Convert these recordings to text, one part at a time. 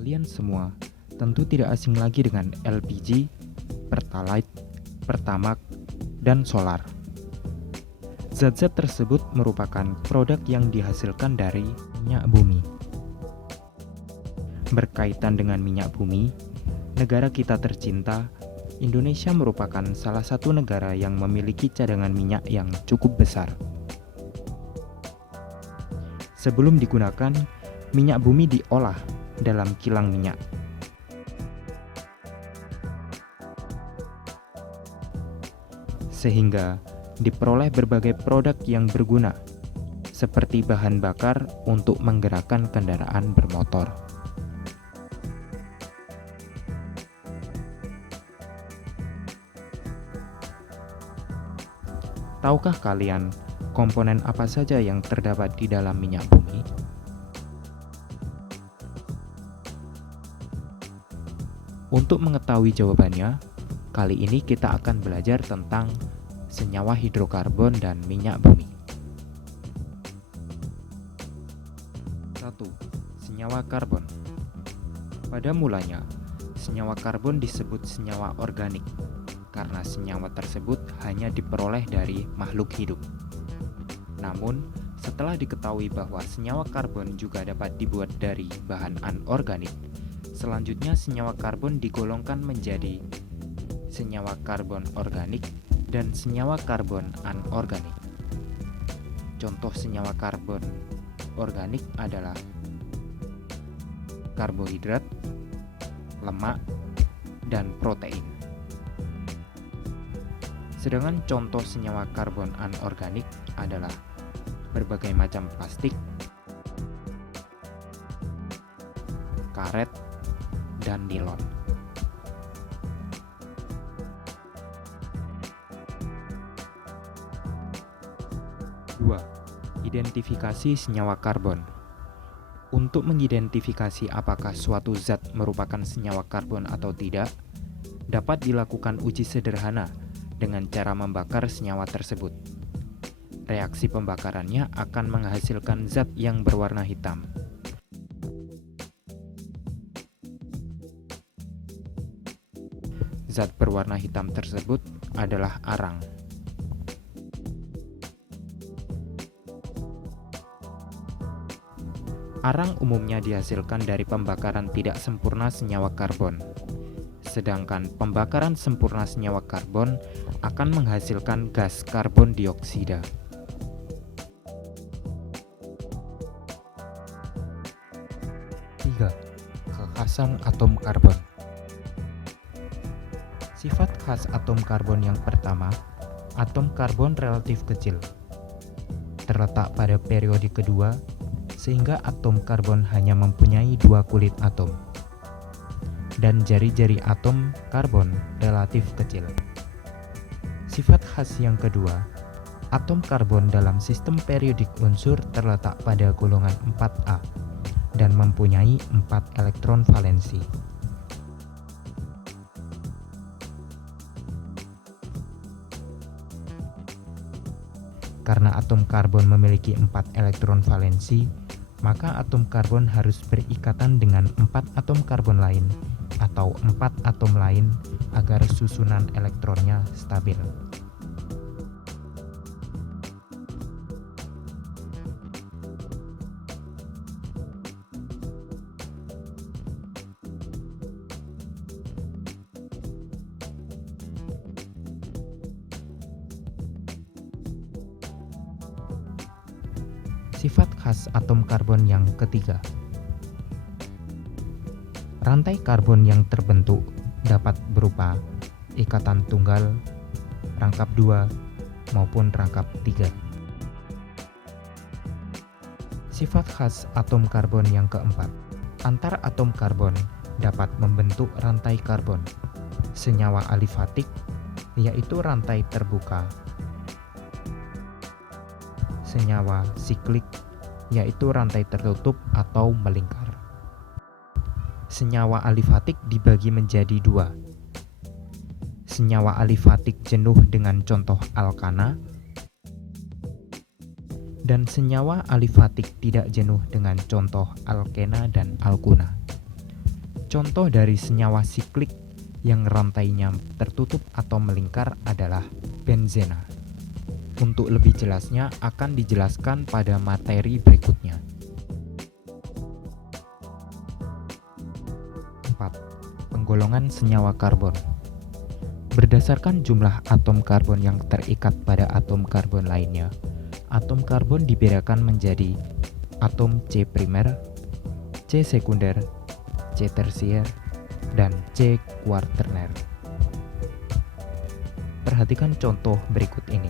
Kalian semua tentu tidak asing lagi dengan LPG, Pertalite, Pertamax, dan solar. Zat-zat tersebut merupakan produk yang dihasilkan dari minyak bumi. Berkaitan dengan minyak bumi, negara kita tercinta, Indonesia merupakan salah satu negara yang memiliki cadangan minyak yang cukup besar. Sebelum digunakan, minyak bumi diolah dalam kilang minyak. Sehingga diperoleh berbagai produk yang berguna, seperti bahan bakar untuk menggerakkan kendaraan bermotor. Tahukah kalian komponen apa saja yang terdapat di dalam minyak bumi? Untuk mengetahui jawabannya, kali ini kita akan belajar tentang senyawa hidrokarbon dan minyak bumi. 1. Senyawa karbon. Pada mulanya, senyawa karbon disebut senyawa organik karena senyawa tersebut hanya diperoleh dari makhluk hidup. Namun, setelah diketahui bahwa senyawa karbon juga dapat dibuat dari bahan anorganik, selanjutnya senyawa karbon digolongkan menjadi senyawa karbon organik dan senyawa karbon anorganik. Contoh senyawa karbon organik adalah karbohidrat, lemak, dan protein. Sedangkan contoh senyawa karbon anorganik adalah berbagai macam plastik, karet, dan nilon. 2. Identifikasi senyawa karbon. Untuk mengidentifikasi apakah suatu zat merupakan senyawa karbon atau tidak, dapat dilakukan uji sederhana dengan cara membakar senyawa tersebut. Reaksi pembakarannya akan menghasilkan zat yang berwarna hitam. Zat berwarna hitam tersebut adalah arang. Arang umumnya dihasilkan dari pembakaran tidak sempurna senyawa karbon. Sedangkan pembakaran sempurna senyawa karbon akan menghasilkan gas karbon dioksida. 3. Kekhasan atom karbon. Sifat khas atom karbon yang pertama, atom karbon relatif kecil. Terletak pada periodik kedua, sehingga atom karbon hanya mempunyai 2 kulit atom. Dan jari-jari atom karbon relatif kecil. Sifat khas yang kedua, atom karbon dalam sistem periodik unsur terletak pada golongan 4A dan mempunyai 4 elektron valensi. Karena atom karbon memiliki 4 elektron valensi, maka atom karbon harus berikatan dengan 4 atom karbon lain atau 4 atom lain agar susunan elektronnya stabil. Sifat khas atom karbon yang ketiga. Rantai karbon yang terbentuk dapat berupa ikatan tunggal, rangkap 2, maupun rangkap 3. Sifat khas atom karbon yang keempat. Antar atom karbon dapat membentuk rantai karbon. Senyawa alifatik, yaitu rantai terbuka. Senyawa siklik, yaitu rantai tertutup atau melingkar. Senyawa alifatik dibagi menjadi 2. Senyawa alifatik jenuh dengan contoh alkana dan senyawa alifatik tidak jenuh dengan contoh alkena dan alkuna. Contoh dari senyawa siklik yang rantainya tertutup atau melingkar adalah benzena. Untuk lebih jelasnya akan dijelaskan pada materi berikutnya. 4. Penggolongan senyawa karbon. Berdasarkan jumlah atom karbon yang terikat pada atom karbon lainnya, atom karbon dibedakan menjadi atom C primer, C sekunder, C tersier, dan C kuarterner. Perhatikan contoh berikut ini.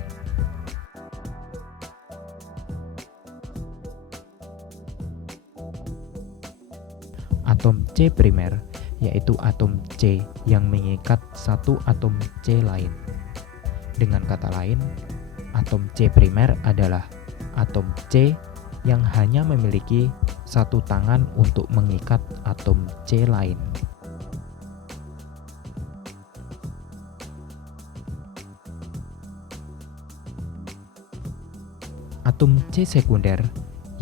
Atom C primer yaitu atom C yang mengikat satu atom C lain. Dengan kata lain, atom C primer adalah atom C yang hanya memiliki satu tangan untuk mengikat atom C lain. Atom C sekunder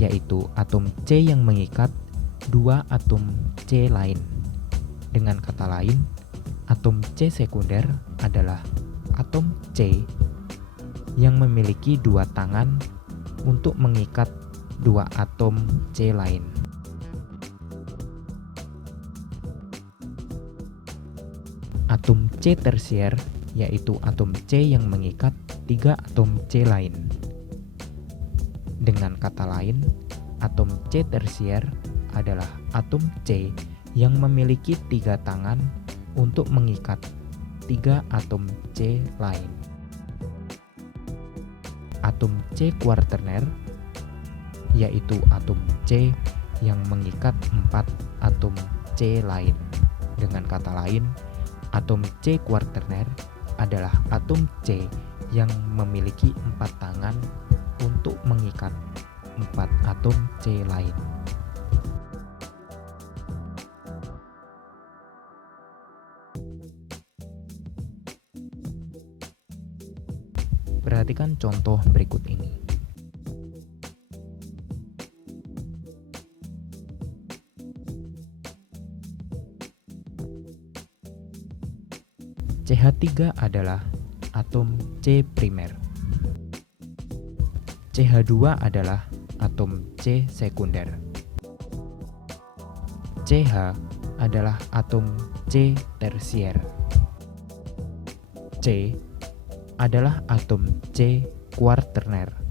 yaitu atom C yang mengikat dua atom C lain. Dengan kata lain, atom C sekunder adalah atom C yang memiliki dua tangan untuk mengikat dua atom C lain. Atom C tersier yaitu atom C yang mengikat tiga atom C lain. Dengan kata lain, atom C tersier adalah atom C yang memiliki tiga tangan untuk mengikat tiga atom C lain. Atom C kuarterner yaitu atom C yang mengikat empat atom C lain. Dengan kata lain, atom C kuarterner adalah atom C yang memiliki empat tangan untuk mengikat empat atom C lain. Perhatikan contoh berikut ini. CH3 adalah atom C primer. CH2 adalah atom C sekunder. CH adalah atom C tersier. C adalah atom C kuarterner.